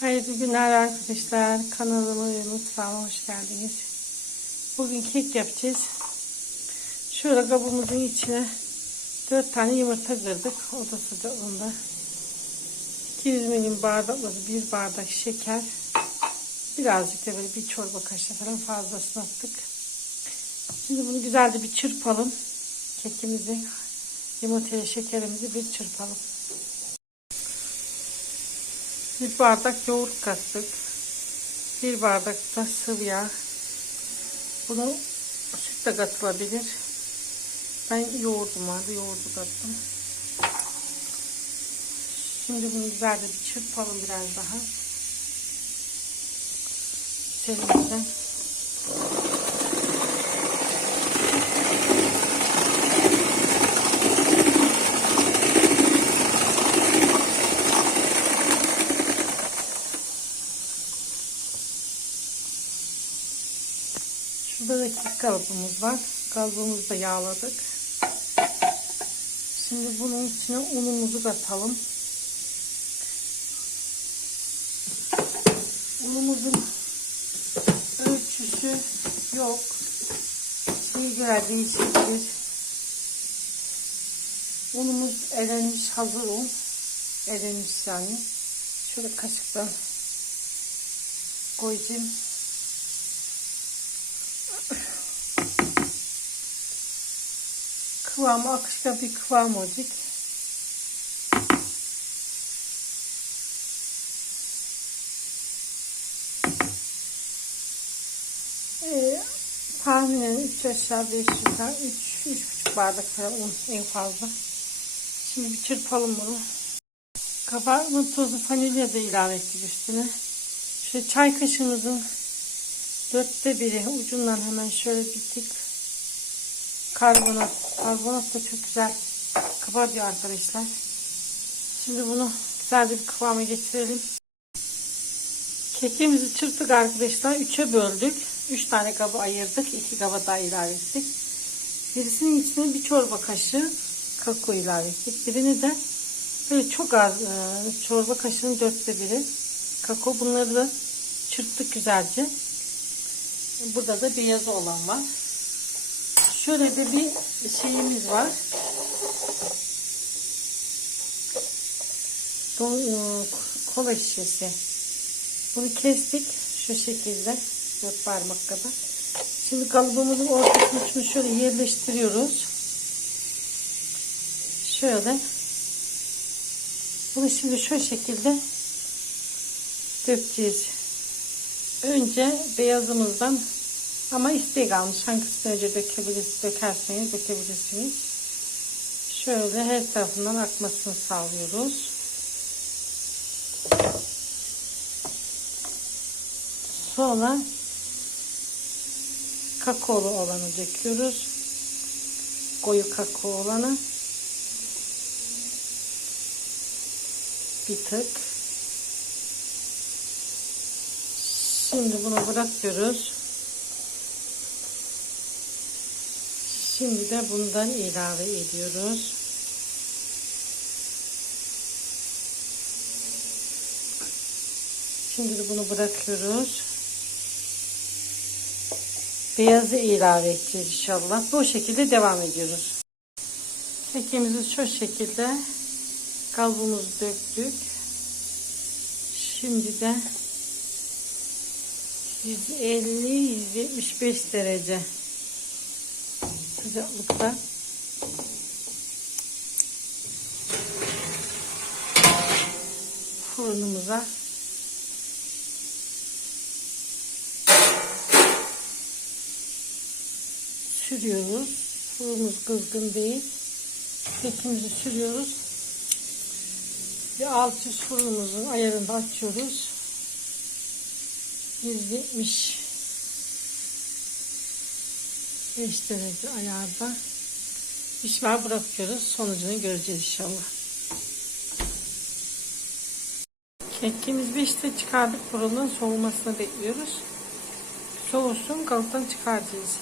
Hayırlı günler arkadaşlar. Kanalıma ve mutfağıma hoş geldiniz. Bugün kek yapacağız. Şöyle kabımızın içine 4 tane yumurta kırdık. Oda sıcaklığında. 200 milim bardakla bir bardak şeker. Birazcık da böyle bir çorba kaşığı falan fazlasını attık. Şimdi bunu güzelce bir çırpalım. Kekimizi, yumurtayla şekerimizi bir çırpalım. Bir bardak yoğurt kattık. Bir bardak da sıvı yağ. Bunu süt de katılabilir. Ben yoğurdum vardı. Yoğurdu kattım. Şimdi bunu güzelce bir çırpalım biraz daha. Üzerimizden. Şurada da kek kalıbımız var. Kalıbımızı da yağladık. Şimdi bunun içine unumuzu katalım. Unumuzun ölçüsü yok. Şeye göre değişebilir. Unumuz elenmiş hazır un. Elenmiş yani. Şöyle kaşıktan koyacağım. Kıvamı akışkan bir kıvam olacak. Ee, tahminen 3 aşağı 5 yukarı 3 3,5 bardak falan un en fazla. Şimdi bir çırpalım bunu. Kabartma tozu vanilya da ilave ettik üstüne. Şöyle çay kaşığımızın dörtte biri ucundan hemen şöyle bir tık karbonat. Karbonat da çok güzel kabarıyor arkadaşlar. Şimdi bunu güzelce bir kıvama getirelim. Kekimizi çırptık arkadaşlar. Üçe böldük. Üç tane kabı ayırdık. iki kaba daha ilave ettik. Birisinin içine bir çorba kaşığı kakao ilave ettik. Birini de böyle çok az e, çorba kaşığının dörtte biri kakao. Bunları da çırptık güzelce. Burada da beyazı olan var. Şöyle de bir şeyimiz var. E, kola şişesi. Bunu kestik şu şekilde. Dört parmak kadar. Şimdi kalıbımızın ortasını şunu şöyle yerleştiriyoruz. Şöyle. Bunu şimdi şu şekilde dökeceğiz. Önce beyazımızdan ama isteği kalmış. Hangisini önce dökebilirsiniz, dökerseniz dökebilirsiniz. Şöyle her tarafından akmasını sağlıyoruz. Sonra kakaolu olanı döküyoruz. Koyu kakao olanı. Bir tık. Şimdi bunu bırakıyoruz. Şimdi de bundan ilave ediyoruz. Şimdi de bunu bırakıyoruz. Beyazı ilave edeceğiz inşallah. Bu şekilde devam ediyoruz. Kekimizi şu şekilde kalıbımızı döktük. Şimdi de 150-175 derece sıcaklıkta fırınımıza sürüyoruz. Fırınımız kızgın değil. Kekimizi sürüyoruz. Ve alt üst fırınımızın ayarını açıyoruz. 170 5 derece ayarda pişmeye bırakıyoruz. Sonucunu göreceğiz inşallah. Kekimiz işte çıkardık fırından soğumasını bekliyoruz. Soğusun kalıptan çıkaracağız.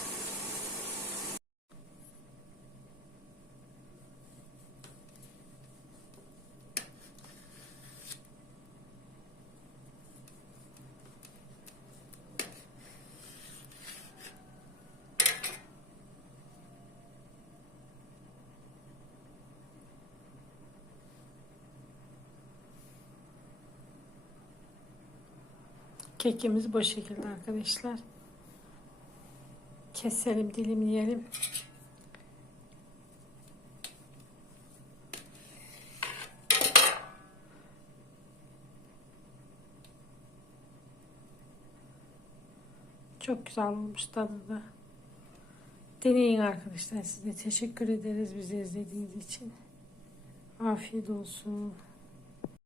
Kekimiz bu şekilde arkadaşlar. Keselim, dilimleyelim. Çok güzel olmuş tadı da. Deneyin arkadaşlar. Size teşekkür ederiz bizi izlediğiniz için. Afiyet olsun.